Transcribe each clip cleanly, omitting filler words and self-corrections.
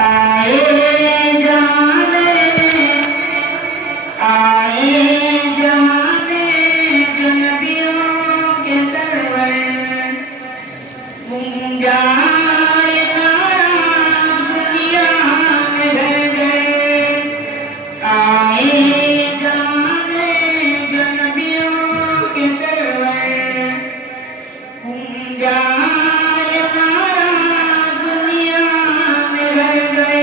आए जाने जो नबियों के सरवर गुंजाए नारा दुनिया में घर घर। आए जाने जो नबियों के सरवर गुंजाए नारा दुनिया में घर घर।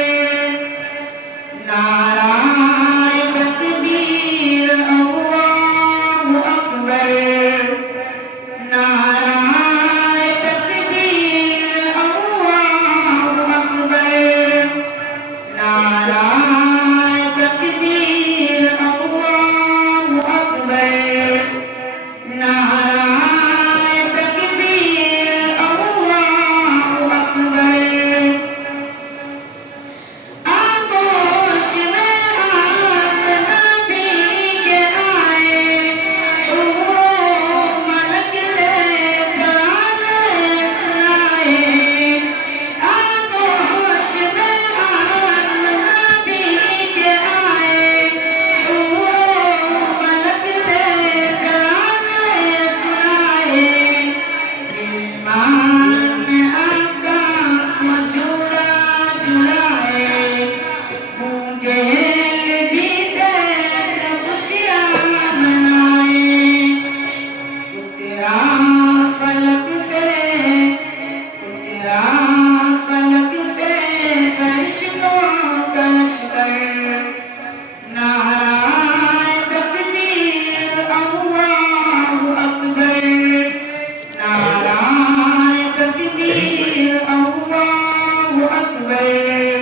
नाराए तकबीर अल्लाहु अकबर। नाराए तकबीर अल्लाहु अकबर। नाराए तकबीर अल्लाहु अकबर। नाराए तकबीर अल्लाहु अकबर। आगोश में आप नबी के आए, हूरों मलक ने गाने सुनाए। आगोश में आप नबी के आए, हूरों मलक ने गाने सुनाए। ईमान में आका को झूला झुलाए, जहल भी देख खुशियाँ मनाए। उतरा फलक से फरिश्तों का लश्कर। नाराए तकबीर अल्लाहु अकबर। नाराए तकबीर अल्लाहु अकबर।